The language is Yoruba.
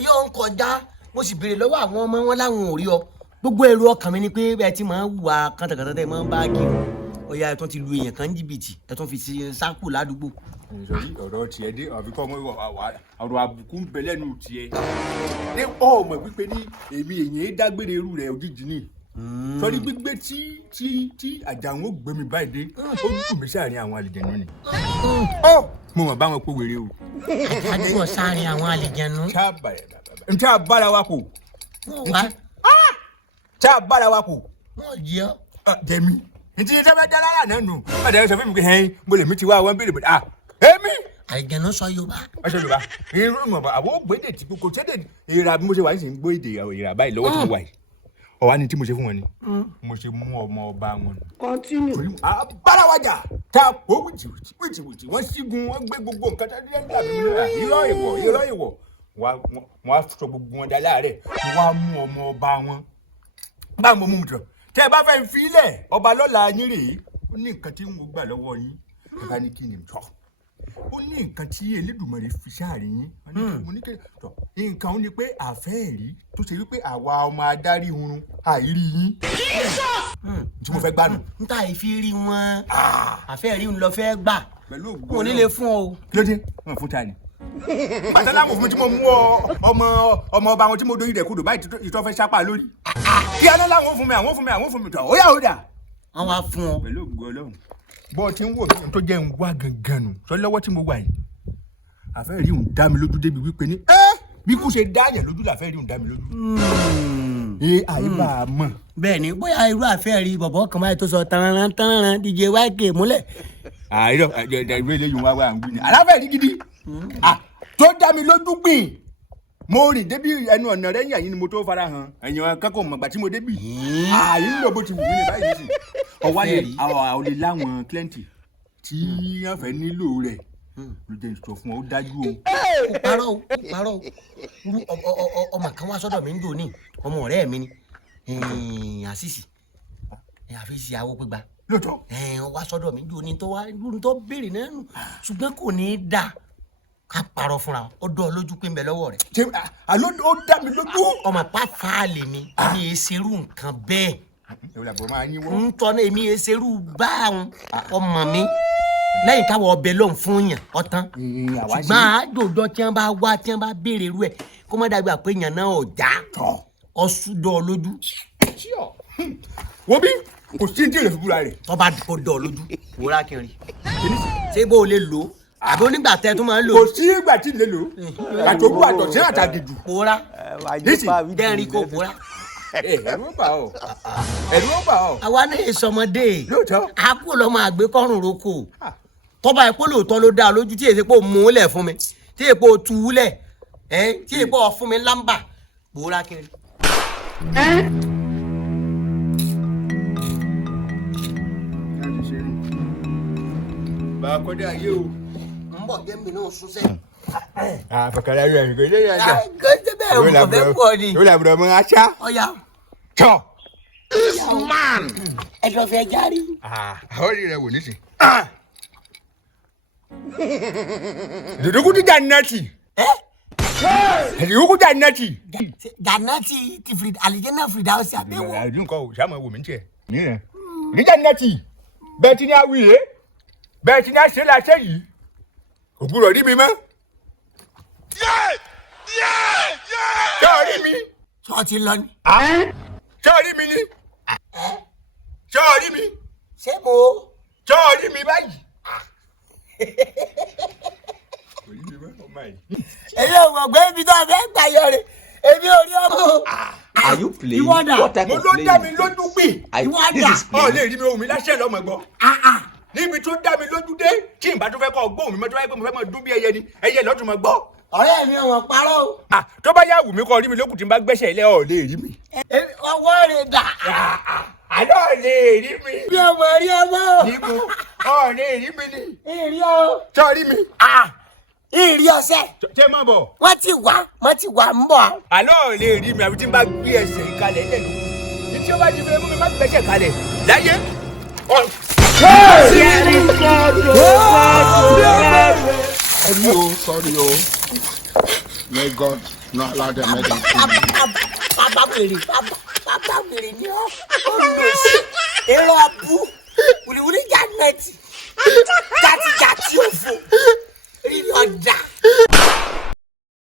rí ọ ń kọjá mo sì béèrè lọ́wọ́ àwọn ọmọ wọn láwọn ò rí ọ gbogbo èrò ọkàn mi ni pé bẹ́ẹ̀ tí máa ń wà kàntàkàntà tẹ́ máa ń bá kiri ọ̀ya ẹ̀ tún ti lu èèyàn kan jìbìtì ẹ̀ tún fi ṣe sáàkù ládùúgbò. Sọ̀rí ọ̀rọ̀ tiẹ̀ dé àfikọ́ ọmọ ọ̀rọ̀ àbùkù ń bẹ lẹ́nu tiẹ̀ ní ọmọ wípé ní èmi èyàn dágbére irú rẹ̀ òjijì ni sọrí gbígbé tí àjàwọn gbẹmí báyìí dé ó dùn mí sáàrin àwọn àlejànú ni mo mọ̀ bá wọn pé wèrè o. àdúgbò sáàrin àwọn àlejànú. n tí a bára wa kò tí a bára wa kò. wọ́n jẹ́ ọ́. jẹ̀mí n tí tẹ́fẹ́ dára yà náà nù ọ̀dà ẹ̀ sọ fún mi pé ẹ̀yin mo lè mi ti wá wọn béèrè bẹ́ẹ̀ èmi. àlejànú sọ Yorùbá. ọsọ Yorùbá irú ìmọ̀ àwọn ògbédè tí kò ṣẹ́dẹ̀ ìrà bí mo ṣe wà ní sìn gbọ́ èdè ìrà báyìí lọ́wọ́ tí mo wà yìí ọ̀wá ni tí mo ṣe fún wọn ni mo ṣe mú ọmọ ọba wọn. continue. bárawájà tá a pò wìtìwìtì wọ́n sígun wọ́n gbé gbogbo nǹkan tá a dídá nígbà mi nígbà irọ́ ìwọ̀ wọ́n á sọ gbogbo wọn dá láàárẹ̀ wọ́n á mú ọmọ ọba wọn. báwo mo mú un jọ tẹ́ ẹ bá fẹ́ fi ilẹ̀ ọba lọ́la yín rèé ó ní nǹkan tí mo gbà lọ́wọ́ yín ẹ bá ní kí ni tọ́ ó ní nǹkan tí Elédùmarè fi sáàrin yín mo ní kí tọ́ nǹkan ó ní pé àfẹ́ẹ̀rí tó ṣe wípé àwa ọmọ adarí oorun àìrí yín tí mo fẹ́ gbà nù. n ta ìfi rí wọn àfẹ́ẹ̀rí ń lọ fẹ́ gbà mo nílé fún ọ. kí ló dé wọn fún ta ni. pàtàkì fún mi tí mo mú ọmọ ọba wọn tí mo dorí rẹ̀ kodò báyìí ìtọ́ fẹ́ sápá lórí. kí alẹ́ làwọn fún mi tọ́ ó yà ó dà. wọ́n wá fún ọ. pẹ̀lú ògùn Ọlọ́run bọ́ ti ń wò mí tó jẹ́ ń wá gangan nù sọ lọ́wọ́ tí mo wà yìí àfẹ́rí òun dá mi lójú débi wípé ní bí kò ṣe dá yẹn lójú làfẹ́rí òun dá mi lójú. àyíbá a mọ̀. bẹ́ẹ̀ ni bóyá irú àfẹ́rí bọ̀bọ̀ kan báyìí tó sọ tanran DJ YK múlẹ̀. àìrọ̀ ìwé eléyìí wá wà ń wí ni aláfẹ́rí gidi tó dá mi lójú gbìn mo rìn débi ẹnu ọ̀nà rẹ̀ yẹn ni mo tó fara hàn ẹ̀yìn akẹ́kọ̀ọ́ mọ̀gbà tí mo débi àyè ń lọ bó ti wù mí ní báyìí sí ọwọ́ ni àwọn olè láwọn kílẹ̀ǹtì tí wọ́n fẹ́ nílò rẹ̀ ló jẹ́ sọ fún ọ ó dájú o. parọ́ ọmọ kan wá sọ́dọ̀ mi ń dò ní ọmọ ọ̀rẹ́ mi ni àṣìṣì àfẹ́sì àwọ̀ pípa lóòótọ́ wá sọ́dọ̀ mi ń dò ní tó béèrè náà nù ṣùgbọ́n kò ní í dà ká parọ́ fúnra ó dọ̀ lójú pé ń bẹ lọ́wọ́ rẹ̀. ṣé àló ó dá mi lójú. ọmọ pàfà lèmi mi ì ṣerú nǹkan bẹ́ẹ̀. ìwòlàbọ̀ máa yín wọ́. ń tọ́nà èmi ì ṣerú báwọn ọmọ mi lẹ́yìn táwọn ọbẹ̀ ló ń fún yàn ọ̀tán. ṣùgbọ́n àjòjọ tí wọ́n bá wá tí wọ́n bá béèrè irú ẹ̀ kó má dàgbà pé yàn náà ò já ọ̀ṣù dọ̀ lójú. wo bí kò sí ní ìrẹsì fúra rẹ̀. tọ́ bá dọ̀ lójú wúrà kiri ṣé bó o lè lò ó àbí onígbà tẹ tún máa ń lò. kò sí ìgbà tí lè lò àtòkù àtọ̀sí àtàgìjù. pòórá dẹ́rìn kò pòórá. ẹ̀rù bà ọ́. àwa ní ìsọmọdé lóòótọ́ àpò lọ́mọ àgbékọ́rùn roko tọ́ba ẹ̀pọ̀ lóòótọ́ ló dá lójú tí èsì pò mú un lẹ̀ fún mi tí èpò tù ú lẹ̀ tí èpò fún mi lámbà pòórá kiri. bàá kọ́dé ayé o. bọ̀ jẹ́ mi náà sún sẹ́yìn. àfàkàrà rẹ̀ nìkan ṣe yàrá. gẹ́gẹ́ bẹ́ẹ̀ mo kàn fẹ́ pọ̀ ni. yóò làbúrò ọmọ aṣá. ọ̀ya. tọ́. man. ẹ̀dọ̀ fẹ́ járí. àwọn orí rẹ̀ wò nísìn. dùdúkú ti jannati. dùdúkú jannati. jannati ti àlìjẹ́nà Firdausi àbẹ̀wò. àdúgbò nǹkan ò sàmọ̀ wò mí tiẹ̀. ní jannati bẹ́ẹ̀ ti ní awìyé bẹ́ẹ̀ ti ní àṣẹ làṣẹ yìí òbúrò rí mi mọ́. sọ́ọ̀rí mi. sọ́ọ̀tì lọ ni. sọ́ọ̀rí mi ni. sọ́ọ̀rí mi. ṣé mo. sọ́ọ̀rí mi báyìí. èmi ò mọ̀ pé ibi tó a fẹ́ gbà yọ rẹ̀ èmi ò rí ọmọ. Are you playing? Ìwọ́dà. What type mo of ló playing? dá mi lójú pé. Ìwọ́dà. ọ̀ lè rí mi ohun mi láṣẹ lọ́mọ gbọ́. níbi tó dá mi lójú dé tí n bá tó fẹ́ kọ́ gbóhùn mi mọ́ tó fẹ́ pé mo fẹ́ mọ́ dún bí ẹyẹ ni ẹyẹ lọ́tún mọ́ gbọ́. ọ̀rẹ́ mi ò parọ́ o. tó bá yà wù mí kọ́ rí mi lókùn tí n bá gbẹ́sẹ̀ ilé ọ̀ lè rí mi. ọwọ́ rẹ̀ dà. àlọ́ lè rí mi. bí ọmọ rí ọmọ. níbo ọ̀ lè rí mi ni. ìrì o. sọ rí mi. ìrì ọ̀sẹ̀. ṣé má bọ̀. wọ́n ti wà ń bọ̀. àlọ́ lè rí mi àbí tí n bá gbé ẹsẹ̀ ìkalẹ̀ lẹ́nu ní tí ó bá ti fẹ́ mú mi má gbẹ́sẹ̀ kalẹ̀ láyé. Sorry, oh. May God not allow them to make them. Bàbá wèrè ni ọ́. Ó lò